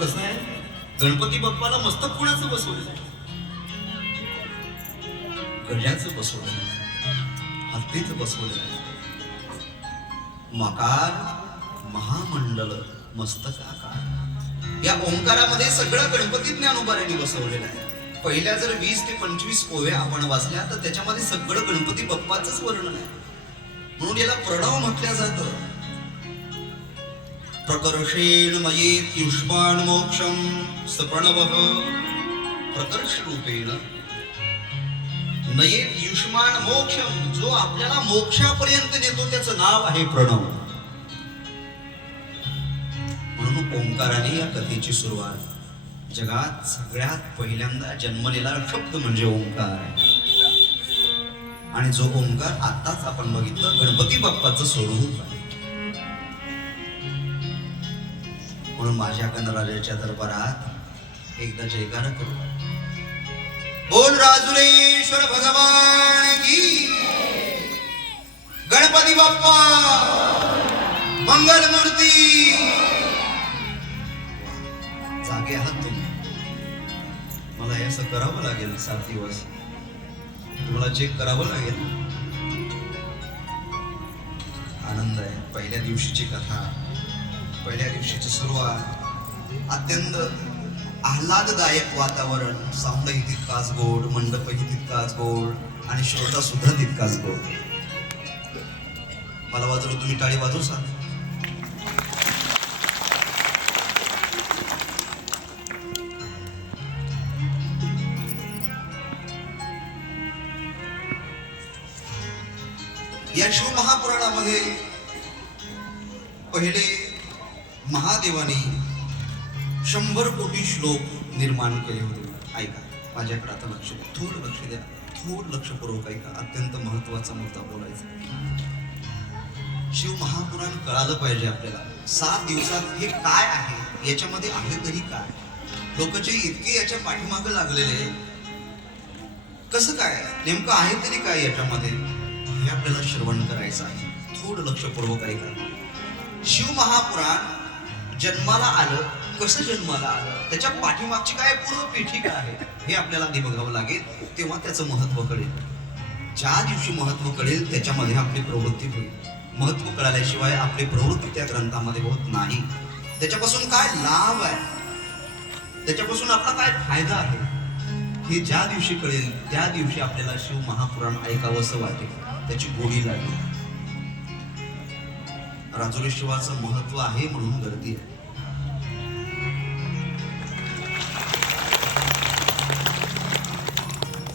कसं आहे, गणपती बाप्पाला मस्तक कुणाचं बसवलेलं आहे? गजाचं बसवलेलं आहे, हत्तीचं बसवलेलं आहे. मकार महामंडल मस्तकाकार, या ओंकारामध्ये सगळं गणपती ज्ञानोबाऱ्यांनी बसवलेलं आहे. पहिल्या जर 20 ते 25 ओव्या आपण वाचल्या तर त्याच्यामध्ये सगळं गणपती बाप्पाचंच वर्णन आहे. म्हणून याला प्रणव म्हटलं जातं. प्रकर्षेण मयेत युष्मान् मोक्षं सप्रणवः, प्रकर्ष रूपेण नयेत युष्मान् मोक्षं, जो आपल्याला मोक्षापर्यंत नेतो त्याचं नाव आहे प्रणव. म्हणून ओंकाराने या कथेची सुरुवात. जगात सगळ्यात पहिल्यांदा जन्मलेला शब्द म्हणजे ओंकार आहे. आणि जो ओंकार आताच आपण बघितलं गणपती बाप्पाचं स्वरूप आहे. म्हणून माझ्या गणराजाच्या दरबारात एकदा जयकार करू. बोल राजुरेश्वर भगवान की, गणपती बाप्पा मंगल मूर्ती. जागे आहात तुम्ही? मला हे असं करावं लागेल 7 दिवस, तुम्हाला चेक करावं लागेल. आनंद आहे. पहिल्या दिवशीची कथा, पहिल्या दिवशीची सुरुवात, अत्यंत आल्हाददायक वातावरण. साऊंडही तितकाच गोड, मंडपही तितकाच गोड आणि श्रोता सुद्धा तितकाच गोड. मला वाजवलं, तुम्ही टाळी वाजवू सांग. या शिवमहापुराणामध्ये पहिले महादेवाने 100 कोटी श्लोक निर्माण केले होते. ऐका, माझ्याकडे आता लक्ष द्या, थोडं लक्ष द्या, थोडं लक्षपूर्वक ऐका. अत्यंत महत्वाचा मुद्दा बोलायचा. शिव महापुराण कळालं पाहिजे आपल्याला. 7 दिवसात हे काय आहे, याच्यामध्ये आहे तरी काय. लोक जे इतके याच्या पाठीमागे लागलेले, कसं काय, नेमकं आहे तरी काय याच्यामध्ये, हे आपल्याला श्रवण करायचं आहे. थोडं लक्षपूर्वक ऐका. शिव महापुराण जन्माला आलं, कसं जन्माला आलं, त्याच्या पाठीमागची काय पूर्व पीठिका आहे, हे आपल्याला आधी बघावं लागेल. तेव्हा त्याचं महत्व कळेल. ज्या दिवशी महत्व कळेल त्याच्यामध्ये आपली प्रवृत्ती होईल. महत्व कळाल्याशिवाय आपली प्रवृत्ती त्या ग्रंथामध्ये होत नाही. त्याच्यापासून काय लाभ आहे, त्याच्यापासून आपला काय फायदा आहे, हे ज्या दिवशी कळेल त्या दिवशी आपल्याला शिव महापुराण ऐकावंसं वाटेल, त्याची गोडी लागेल. राजुरी शिवाचं महत्व आहे म्हणून गर्दी आहे.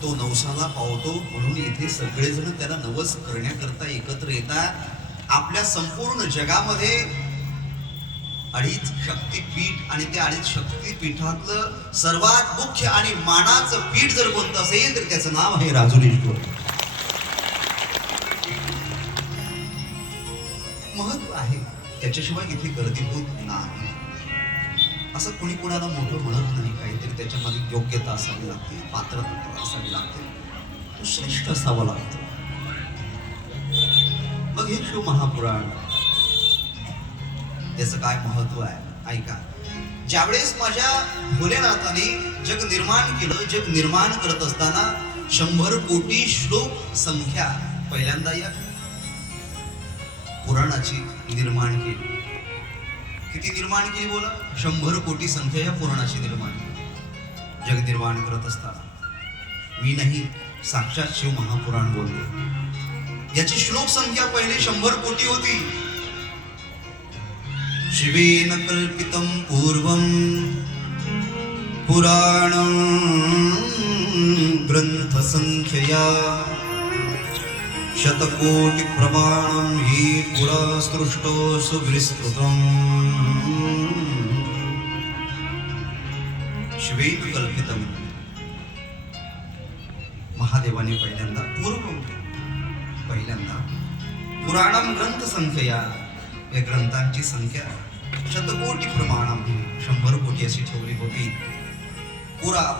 तो नवसाला पावतो म्हणून इथे सगळेजण त्याला नवस करण्याकरता एकत्र येतात. आपल्या संपूर्ण जगामध्ये 2.5 शक्तीपीठ, आणि त्या 2.5 शक्तीपीठातलं सर्वात मुख्य आणि मानाचं पीठ जर कोणतं असेल तर त्याचं नाव आहे राजुरेश्वर. महत्व आहे, त्याच्याशिवाय इथे गर्दी होत नाही. असं कोणी कोणाला मोठं म्हणत नाही. काहीतरी त्याच्यामध्ये योग्यता असावी लागते, पात्रता असावी लागते, तो श्रेष्ठ असावा लागतो. मग हे शिव महापुराण, त्याचं काय महत्व आहे ऐका. ज्यावेळेस माझ्या भोलेनाथाने जग निर्माण केलं, जग निर्माण करत असताना 100 कोटी श्लोक संख्या पहिल्यांदा या पुराणाची निर्माण केली. किती निर्माण केली बोला? 100 कोटी संख्या या पुराणाची निर्माण केली. जग निर्माण करत असताना मी नाही, साक्षात शिव महापुराण बोलते. याची श्लोक संख्या पहिले 100 कोटी होती. शिवेन कल्पितं पूर्वं पुराणं ग्रंथ संख्यया शतकोटि प्रमाणं हि पुरा सृष्टो सुविस्तृतम्. शिवेन कल्पितं, महादेवाने पहिल्यांदा पहिल्यांदा पुराणं ग्रंथ संख्यया, या ग्रंथांची संख्या शतकोटी प्रमाणं 100 कोटी अशी ठेवली होती.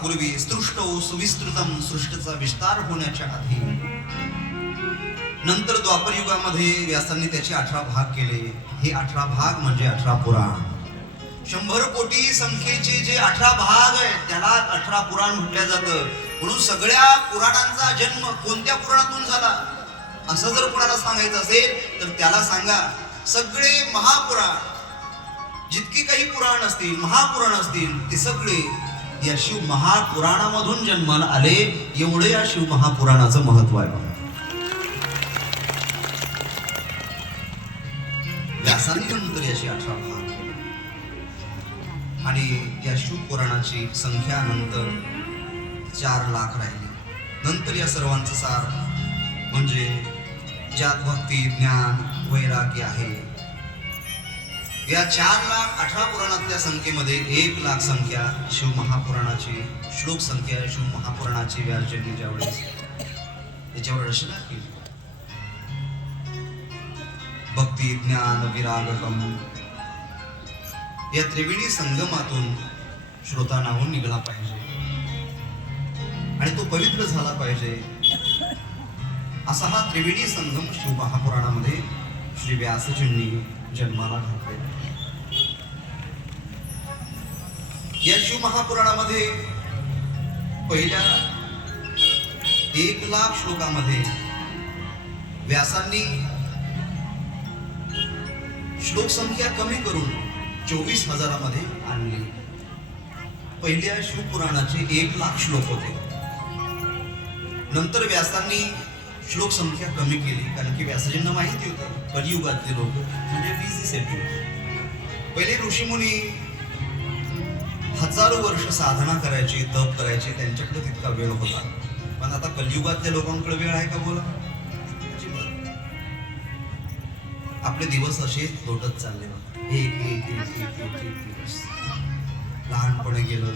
पूर्वी सृष्टो सुविस्तृतम, सृष्टीचा विस्तार होण्याच्या आधी. नंतर द्वापर युगामध्ये व्यासांनी त्याचे 18 भाग केले. हे 18 भाग म्हणजे 18 पुराण. 100 कोटी संख्येचे जे 18 भाग आहेत त्याला 18 पुराण म्हटलं जातं. म्हणून सगळ्या पुराणांचा जन्म कोणत्या पुराणातून झाला असं जर कोणाला सांगायचं असेल तर त्याला सांगा सगळे महापुराण, जितके काही पुराण असतील, महापुराण असतील, ते सगळे या शिव महापुराणामधून जन्माला आले. एवढे या शिव महापुराणाचं महत्व आहे. व्यासांनी नंतर याची 18 भाग केले आणि या शिव पुराणाची संख्या नंतर 4 लाख राहिली. नंतर या सर्वांचं सार म्हणजे ज्यात भक्ती, ज्ञान, वैराग्य आहे, या 4,18,000 पुराणातल्या संख्येमध्ये 1,00,000 संख्या शिव महापुराणाची श्लोक संख्या आहे. शिव महापुराणाची व्यासजींनी ज्यावेळेस याच्यावर रचना केली, भक्ती, ज्ञान, विरागकम या त्रिवेणी संगमातून श्रोता नाहून निघाला पाहिजे आणि तो पवित्र झाला पाहिजे, असा हा त्रिवेणी संगम शिव महापुराणामध्ये श्री व्यासजींनी जन्माला घातले. या शिव महापुराणामध्ये पहिल्या 1,00,000 श्लोकामध्ये व्यासांनी श्लोक संख्या कमी करून 24,000 मध्ये आणली. पहिल्या शिवपुराणाचे 1,00,000 श्लोक होते. नंतर व्यासांनी श्लोक संख्या कमी केली, कारण की व्यासजींना माहिती होतं कलियुगातले लोक म्हणजे बिझी शेड्यूल. पहिले ऋषीमुनी हजारो वर्ष साधना करायची, तप करायचे, त्यांच्याकडे तितका वेळ होता. पण आता कलियुगातल्या लोकांकडे वेळ आहे का बोला? आपले दिवस असेच लोटत चालले बघा, एक दिवस. लहानपणे गेलो,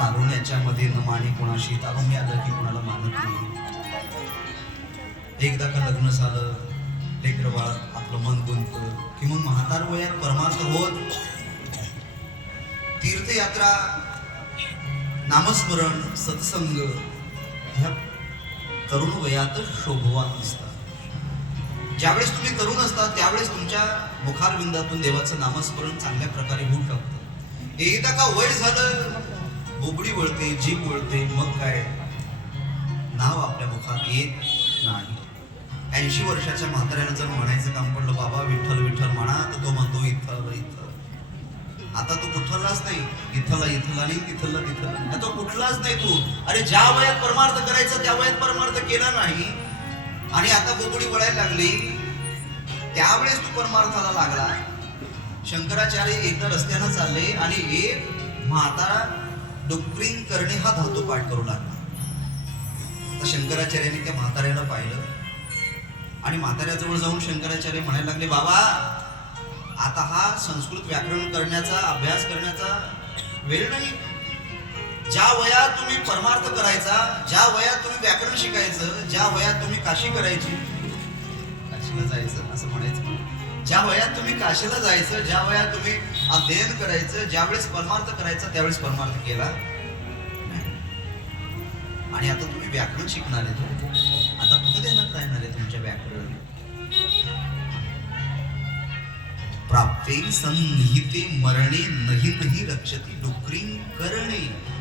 तारुण्याच्या मध्ये न माने कोणाशी, तारुण्य आलं की कोणाला मानत नाही. एकदा का लग्न झालं, लेकर बाळ आपलं मन गुंतलं की मग म्हातार वयात परमार्थ होत तीर्थयात्रा, नामस्मरण, सत्संग ह्या तरुण वयातच शोभवान दिसतात. ज्यावेळेस तुम्ही तरुण असता त्यावेळेस तुमच्या मुखारविंदातून देवाचं नामस्मरण चांगल्या प्रकारे होऊ शकतं. एकदा का वय झालं, बोबडी वळते, जीभ वळते, मग काय नाव आपल्या मुखात येत नाही. 80 वर्षाच्या म्हाताऱ्यानं जर म्हणायचं काम पडलं, बाबा विठ्ठल विठ्ठल म्हणा, तर तो म्हणतो इथं इथं. आता तो कुठलाच नाही, इथला इथला नाही, तिथला तिथला, तो कुठलाच नाही. तू अरे ज्या वयात परमार्थ करायचा त्या वयात परमार्थ केला नाही आणि आता बोबडी वळायला लागली, त्यावेळेस तू परमार्थाला लागला. शंकराचार्य एकदा रस्त्यानं चालले आणि एक म्हातारा डुक्करिंग करणे हा धातू पाठ करू लागला. तर शंकराचार्याने त्या म्हाताऱ्याला पाहिलं आणि म्हाताऱ्याजवळ जाऊन शंकराचार्य म्हणायला लागले, बाबा आता हा संस्कृत व्याकरण करण्याचा, अभ्यास करण्याचा वेळ नाही. ज्या वयात तुम्ही परमार्थ करायचा, ज्या वयात तुम्ही व्याकरण शिकायचं, ज्या वयात तुम्ही काशी करायची, काशीला जायचं असं म्हणायचं, ज्या वयात तुम्ही काशीला जायचं, ज्या वयात तुम्ही अध्ययन करायचं, ज्यावेळेस परमार्थ करायचा त्यावेळेस परमार्थ केला आणि आता तुम्ही व्याकरण शिकणार आहे. आता कुठे देण्यात राहणार आहे तुमच्या व्याकरण? प्राप्ते संनिहिते मरणे नही नही रक्षती डुक्करिंग करणे.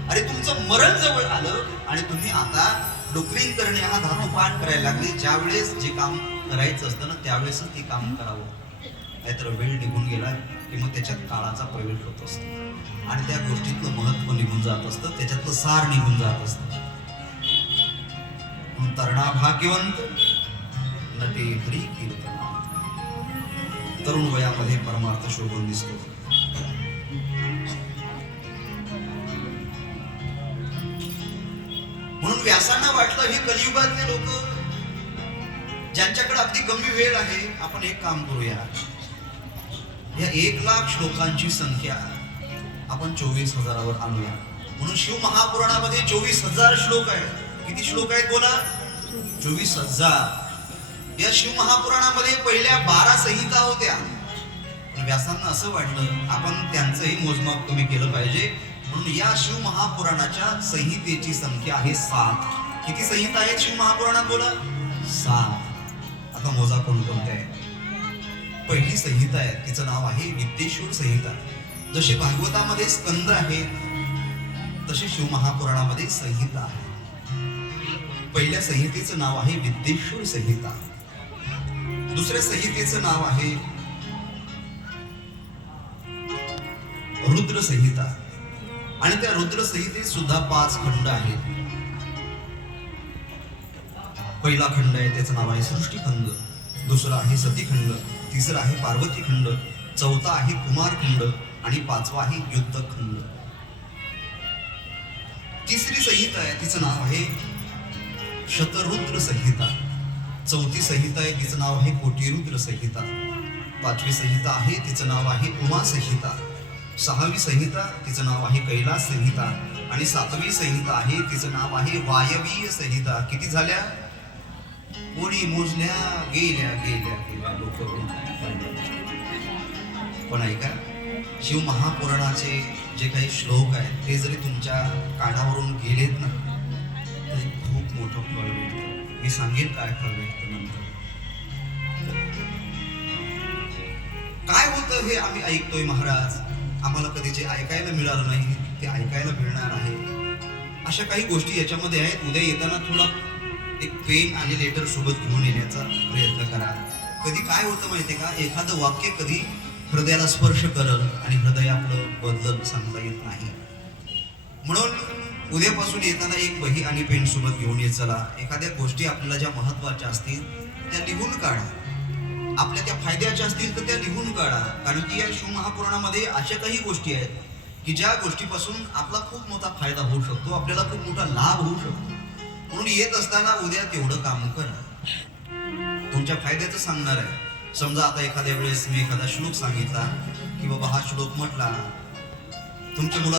अरे तुमचं मरण जवळ आलं आणि तुम्ही आता डुक्करिंग करणे हा धातू पाठ करायला लागले. ज्यावेळेस जे काम करायचं असतं ना त्यावेळेसच ते काम करावं. नाहीतर वेळ निघून गेला की मग त्याच्यात काळाचा प्रवेश होत असतो आणि त्या गोष्टीतलं महत्व निघून जात असतं, त्याच्यातलं सार निघून जात असतं. तरणा भाग्यवंत नटे हरी कीर्तन. तरुण वयामध्ये परमार्थ शोभून दिसतो. म्हणून व्यासांना वाटलं, हे कलियुगातले लोक ज्यांच्याकडे अगदी कमी वेळ आहे, आपण एक काम करूया, या 1,00,000 श्लोकांची संख्या आपण 24,000 आणूया. म्हणून शिव महापुराणामध्ये 24,000 श्लोक आहेत. किती श्लोक आहेत बोला? 24,000. या शिव महापुराणामध्ये पहिल्या 12 संहिता होत्या. पण व्यासांना असं वाटलं आपण त्यांचंही मोजमाप कमी केलं पाहिजे, म्हणून या शिव महापुराणाच्या संहितेची संख्या आहे 7. किती संहिता आहेत शिव महापुराणात बोला? 7. आता मोजा कोणकोणत्या आहेत? पहिली संहिता आहे, तिचं नाव आहे विद्येश्वर संहिता. जसे भागवतामध्ये स्कंद आहे तसे शिवमहापुराणामध्ये संहिता आहे. पहिल्या संहितेचं नाव आहे विद्येश्वर संहिता. दुसऱ्या संहितेचं नाव आहे रुद्र संहिता. आणि त्या रुद्र संहितेत सुद्धा 5 खंड आहेत. पहिला खंड आहे त्याचं नाव आहे सृष्टीखंड, दुसरा आहे सतीखंड, तिसरा आहे पार्वतीखंड, चौथा आहे कुमारखंड आणि 5वा आहे युद्धखंड. तिसरी संहिता आहे तिचं नाव आहे शतरुद्र संहिता. चौथी संहिता आहे तिचं नाव आहे कोटिरुद्र संहिता. 5वी संहिता आहे तिचं नाव आहे उमा संहिता. 6वी संहिता तिचं नाव आहे कैलास संहिता. आणि 7वी संहिता आहे तिचं नाव आहे वायवीय संहिता. किती झाल्या? कोणी मोजल्या? गेल्या गेल्या गेल्या लोक. पण ऐका, शिव महापुराणाचे जे काही श्लोक आहेत ते जरी तुमच्या कानावरून गेलेत ना तरी खूप मोठं फळ भेटतं. मी सांगेन काय फळ भेटतं नंतर. काय होतं हे आम्ही ऐकतोय महाराज, आम्हाला कधी जे ऐकायला मिळालं नाही ते ऐकायला मिळणार आहे. अशा काही गोष्टी याच्यामध्ये आहेत. उद्या येताना थोडा एक पेन आणि लेटर सोबत घेऊन येण्याचा प्रयत्न करा. कधी काय होतं माहितीये का, एखादं वाक्य कधी हृदयाला स्पर्श करल आणि हृदय आपलं बदलत सांगता येत नाही. म्हणून उद्यापासून येताना एक वही आणि पेन सोबत घेऊन येत चला. एखाद्या गोष्टी आपल्याला ज्या महत्वाच्या असतील त्या लिहून काढा. आपल्या त्या फायद्याच्या असतील तर त्या लिहून काढा. कारण की या शिवमहापुराणामध्ये अशा काही गोष्टी आहेत की ज्या गोष्टीपासून आपला खूप मोठा फायदा होऊ शकतो, आपल्याला खूप मोठा लाभ होऊ शकतो. म्हणून येत असताना उद्या तेवढं काम करा, तुमच्या फायद्याचं सांगणार आहे. समजा आता एखाद्या वेळेस मी एखादा श्लोक सांगितला की बाबा हा श्लोक म्हटला, तुमच्या मुला